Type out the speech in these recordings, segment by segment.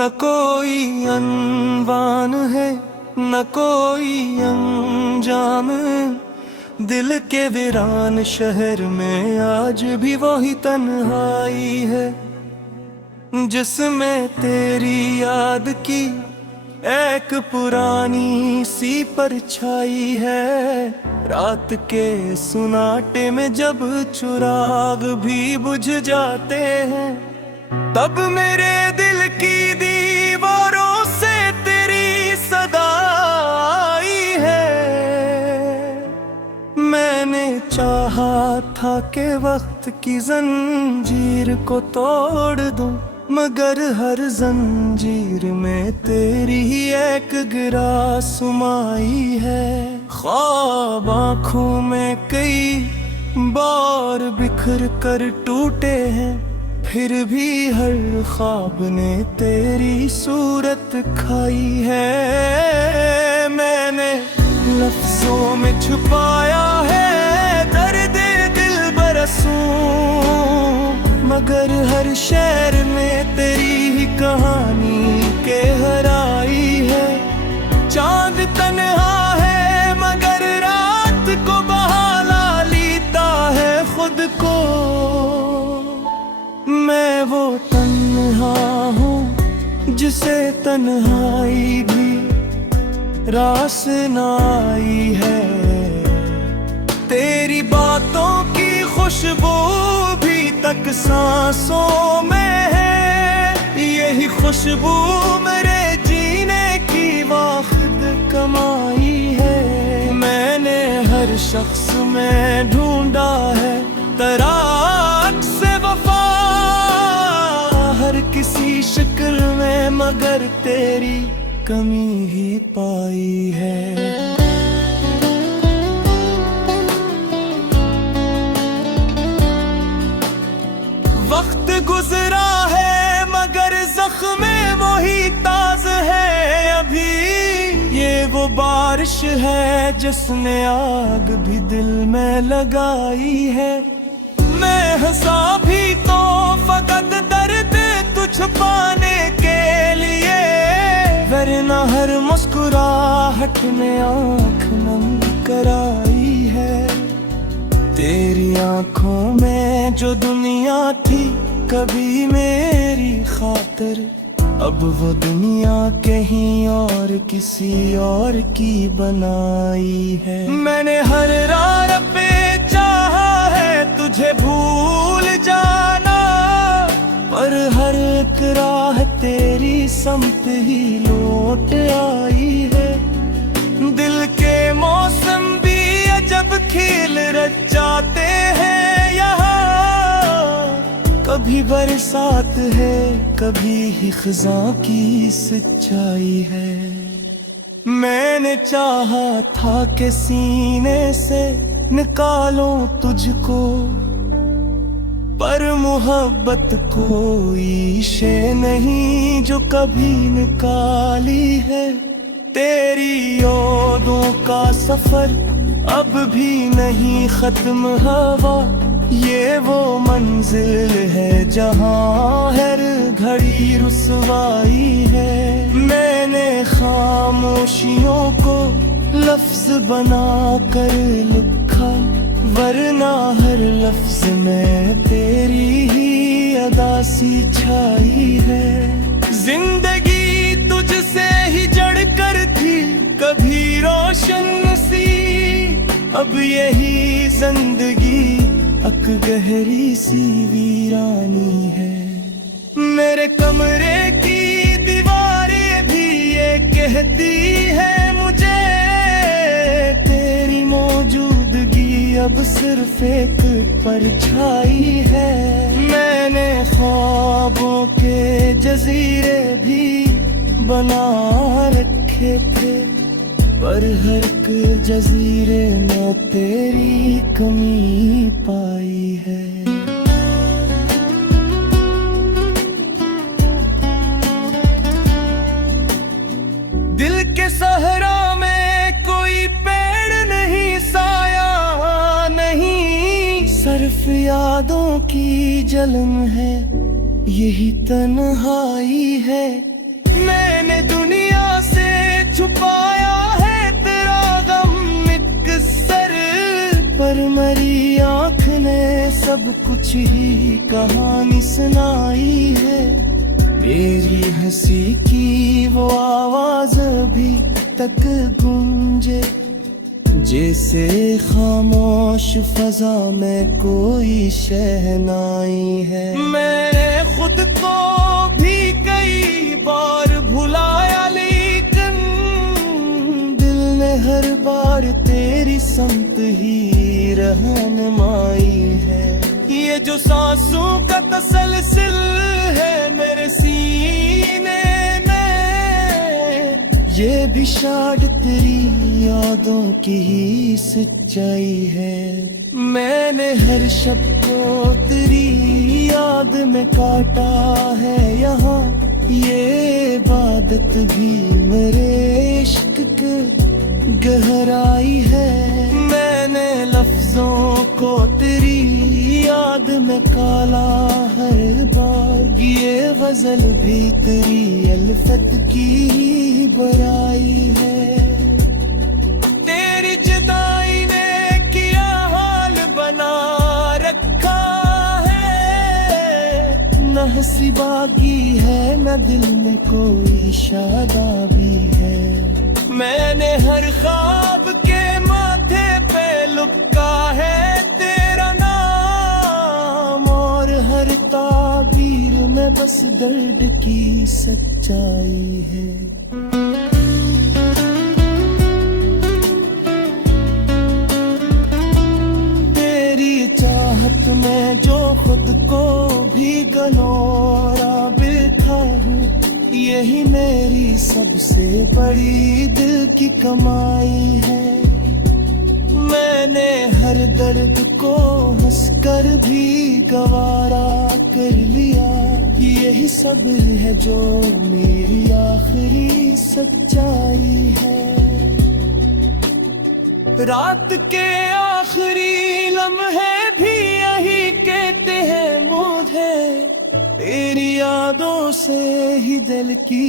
न कोई अनवान है न कोई अनजान, दिल के वीरान शहर में आज भी वही तन्हाई है, जिसमें तेरी याद की एक पुरानी सी परछाई है। रात के सुनाटे में जब चिराग भी बुझ जाते हैं, तब मेरे दिल की दीवारों से तेरी सदा आई है। मैंने चाहा था कि वक्त की जंजीर को तोड़ दूं, मगर हर जंजीर में तेरी ही एक गिरा सुमाई है। ख्वाब आँखों में कई बार बिखर कर टूटे हैं, फिर भी हर ख्वाब ने तेरी सूरत खाई है। मैंने लफ्जों में छुपाया है दर्द दिल बरसों, मगर हर शहर में तेरी ही कहानी के हराई है। चांद तन्हा है मगर रात को बहाला लेता है खुद को। मैं वो तन्हा हूँ जिसे तन्हाई भी रास न आई है। तेरी बातों की खुशबू भी तक सांसों में है, यही खुशबू मेरे जीने की वाहिद कमाई है। मैंने हर शख्स में ढूंढा है तराक से वफा, हर किसी शक्ल में मगर तेरी कमी ही पाई है। वक्त गुजरा है मगर जख्मे वही ताज है अभी। ये वो बारिश है जिसने आग भी दिल में लगाई है। मैं हंसा भी तो फकत दर्द तुझ पाने के लिए, वरना हर मुस्कुराहट ने आँख नम कराई है। तेरी आँखों में जो दुनिया थी कभी मेरी खातिर, अब वो दुनिया कहीं और किसी और की बनाई है। मैंने हर रात पे चाहा है तुझे भूल जाना, पर हर एक राह तेरी समत ही लौट आई है। दिल के मौसम भी अजब खिल रचाते हैं यहाँ, कभी बरसात है कभी ही खिज़ां की सच्चाई है। मैंने चाहा था कि सीने से निकालूं तुझको, पर मोहब्बत कोई शे नहीं जो कभी निकाली है। तेरी यादों का सफर अब भी नहीं खत्म हुआ, ये वो मंजिल है जहाँ हर घड़ी रुसवाई है। मैंने खामोशियों को लफ्ज बना कर लिखा, वरना हर लफ्ज में तेरी ही अदा सी छाई है। जिंदगी तुझसे ही जड़ कर थी कभी रोशन सी, अब यही जिंदगी अक गहरी सी वीरानी है। मेरे कमरे की दीवारें भी ये कहती है मुझे, तेरी मौजूदगी अब सिर्फ एक परछाई है। मैंने ख्वाबों के जजीरे भी बना रखे थे, पर हर एक जजीरे में तेरी कमी पाई है। दिल के सहरा में कोई पेड़ नहीं, साया नहीं, सिर्फ यादों की जलन है, यही तन्हाई है। सब कुछ ही कहानी सुनाई है। मेरी हंसी की वो आवाज अभी तक गूंजे, जैसे खामोश फजा में कोई शहनाई है। मैंने खुद को भी कई बार भुलाया, लेकिन दिल ने हर बार तेरी समत ही रहनुमाई है। ये जो सांसों का तसलसल है मेरे सीने में, ये भी शायद तेरी यादों की ही सच्चाई है। मैंने हर शब्द को तेरी याद में काटा है यहाँ, ये इबादत भी मेरे इश्क की गहराई है। मैंने लफ्जों को तेरी याद में काला हर बार, ये गजल भी तेरी अल्फत की बड़ाई है। तेरी जुदाई ने किया हाल बना रखा है, न हंसी बाकी है न दिल में कोई शादाबी है। मैंने हर ख्वाब के माथे पे लुका है तेरा नाम, और हर ताबीर में बस दर्द की सच्चाई है। तेरी चाहत में जो खुद को भी गलोरा बिठा हूँ, यही मेरी सबसे बड़ी दिल की कमाई है। मैंने हर दर्द को हंसकर भी गवारा कर लिया, यही सब्र है जो मेरी आखिरी सच्चाई है। रात के आखिरी लम्हे भी यही कहते हैं मुझे, तेरी यादों से ही दिल की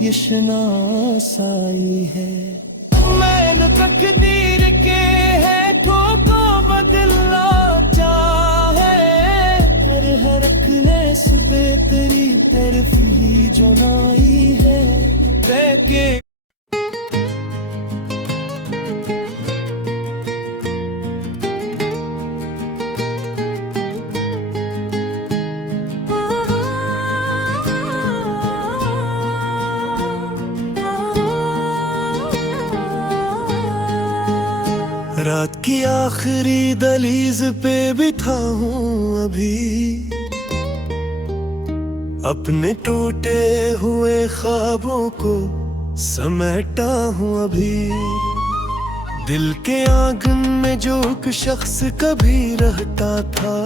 ये शनासाई है। मैंने तकदीर के है ठोको बदलना चाहे, हर रखने सुबह तेरी तरफ ही जुनाई है। देखे रात की आखिरी दहलीज पे बिठा हूँ अभी, अपने टूटे हुए ख्वाबों को समेटा हूँ अभी। दिल के आंगन में जो एक शख्स कभी रहता था,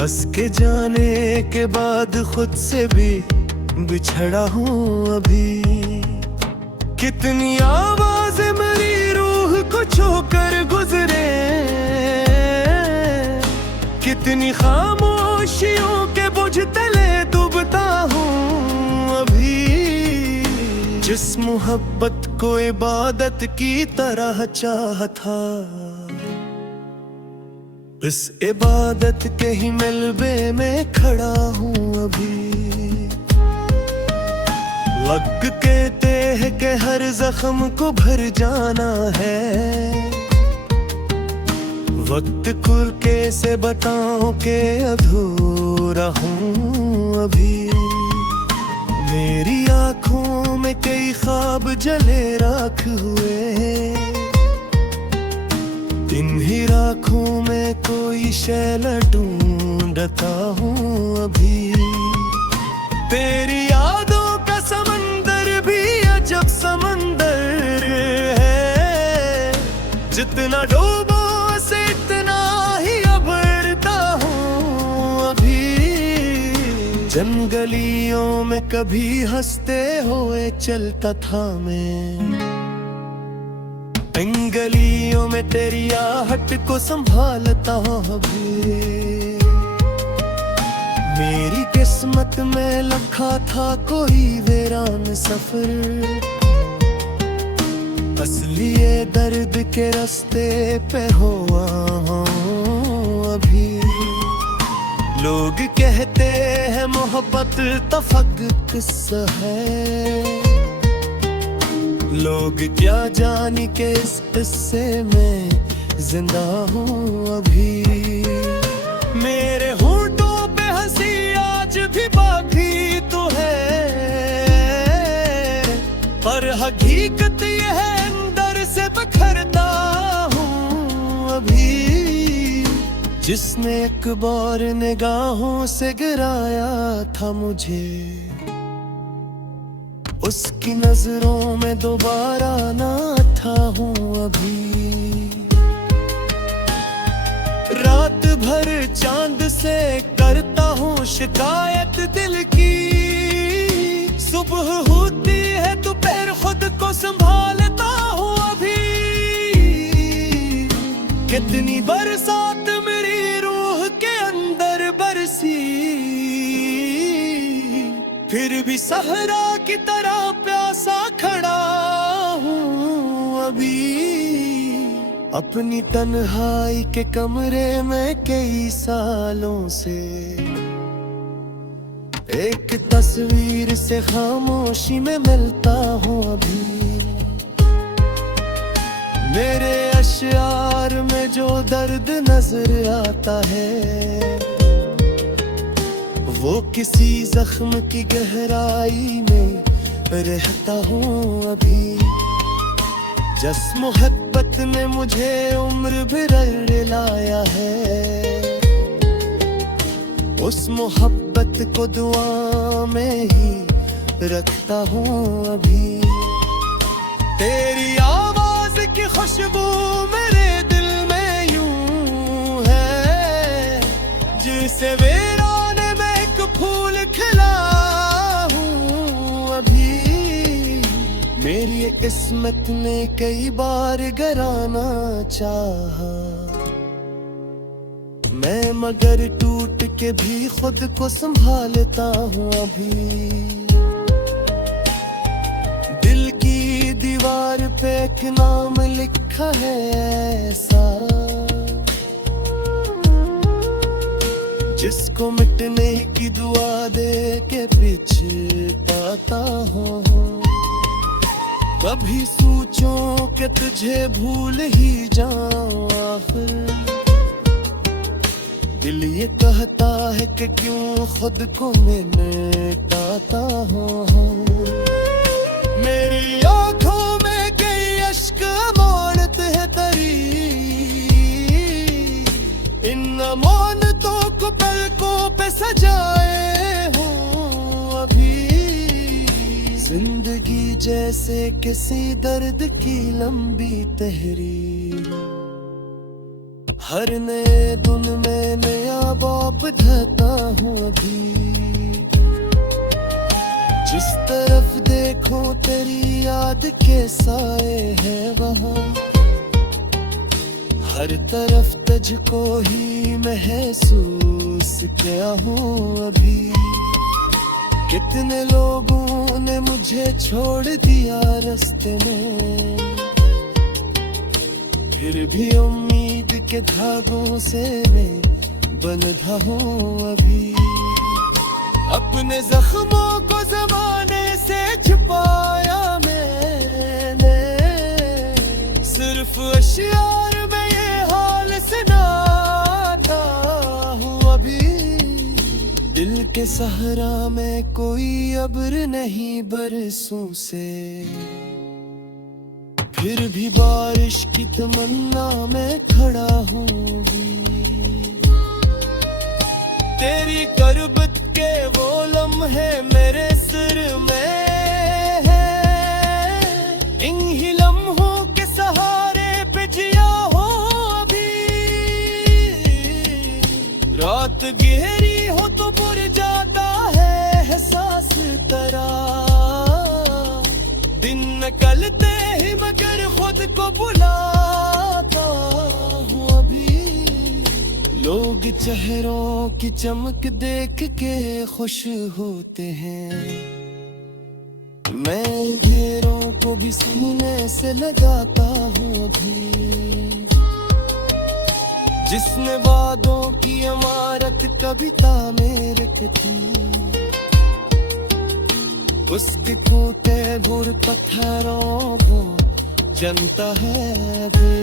हंस के जाने के बाद खुद से भी बिछड़ा हूँ अभी। कितनी आवाज़ें मेरी रूह को छूकर गुजरे, कितनी खामोशियों के बुझ तले डूबता हूँ अभी। जिस मोहब्बत को इबादत की तरह चाहा था, इस इबादत के ही मलबे में खड़ा हूँ अभी। वक्त कहते हैं कि हर जख्म को भर जाना है, वक्त खुल के से बताऊं के अधूरा हूँ अभी। मेरी आँखों में कई ख्वाब जले राख हुए, इन ही राखों में कोई शैला ढूंढता हूँ अभी। तेरी यादों का समंदर भी अजब समंदर है, जितना डूबो से इतना ही अभरता हूँ अभी। जंगलियों में कभी हंसते हुए चलता था मैं, अंगलियों में तेरी आहट को संभालता हूँ अभी। मेरी किस्मत में लिखा था कोई वीरान सफर, हंस लिए दर्द के रास्ते पे हो अभी। लोग कहते हैं मोहब्बत तफक है, लोग क्या जाने के इस किस्से में जिंदा हूँ अभी। मेरे होंठों पे हंसी आज भी बाकी तो है, पर हकीकत ये है अंदर से बखरता हूँ अभी। जिसने एक बार निगाहों से गिराया था मुझे, उसकी नजरों में दोबारा ना था हूँ अभी। रात भर चांद से करता हूँ शिकायत दिल की, सुबह होती है दोपहर खुद को संभालता हूँ अभी। कितनी बरसात मेरी रूह के अंदर बरसी, फिर भी सहरा की तरह प्यासा खड़ा हूँ अभी। अपनी तन्हाई के कमरे में कई सालों से एक तस्वीर से खामोशी में मिलता हूँ अभी। मेरे अश्यार में जो दर्द नजर आता है, वो किसी जख्म की गहराई में रहता हूँ अभी। जिस मोहब्बत ने मुझे उम्र भर लाया है, उस मोहब्बत को दुआ में ही रखता हूँ अभी। तेरी आवाज की खुशबू मेरे दिल में यूं है, जिसे वीराने में एक फूल खिला हूँ अभी। मेरी ये किस्मत ने कई बार गिराना चाहा मैं, मगर टूट के भी खुद को संभालता हूँ अभी। दिल की दीवार पे एक नाम लिखा है ऐसा, जिसको मिटने की दुआ दे के पछताता हूँ। कभी सोचूं कि तुझे भूल ही जाऊं आखिर, दिल ये कहता है कि क्यों खुद को मैं मिटाता हूँ। मेरी आंखों में कई अश्क अमानत है तेरी, इन अमानतों को पलकों पे सजाए हूँ अभी। जिंदगी जैसे किसी दर्द की लंबी तहरीर, हर नए दिन में नया बाप ढाता हूँ अभी। जिस तरफ देखो तेरी याद के साए हैं वहाँ, हर तरफ तुझको ही महसूस किया हूँ अभी। कितने लोगों ने मुझे छोड़ दिया रास्ते में, फिर भी उम्मीद के धागों से मैं बंधा हूँ अभी। अपने जख्मों को ज़माने से छुपाया मैंने, सिर्फ अश्यार में ये हाल सुनाता हूँ अभी। दिल के सहरा में कोई अब्र नहीं बरसों से, फिर भी बारिश की तमन्ना में खड़ा हूँ अभी। तेरी गुर्बत के वो लम्हे मेरे सिर में है, इन ही लम्हों के सहारे पे जिया हो अभी। रात गहरी हो तो बुर जाता है एहसास तेरा, दिन निकलते ही मगर खुद को बुलाता हूँ अभी। लोग चेहरों की चमक देख के खुश होते हैं, मैं घेरों को भी सीने से लगाता हूँ अभी। जिसने वादों की इमारत कविता मेरे पे थी, उसके खोटे बुर पत्थरों को जनता है भी।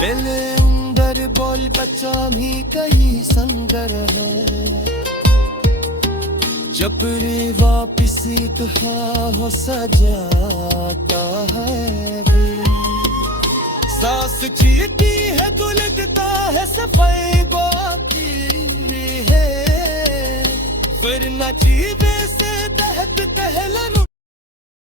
मेरे अंदर बोल बच्चा भी कहीं संदर है, जब रे वापिसी कहाँ हो सजाता है भी। सांस चीती है तो लगता है सफाई बाकी है, फिर न जीवे से तहत कहला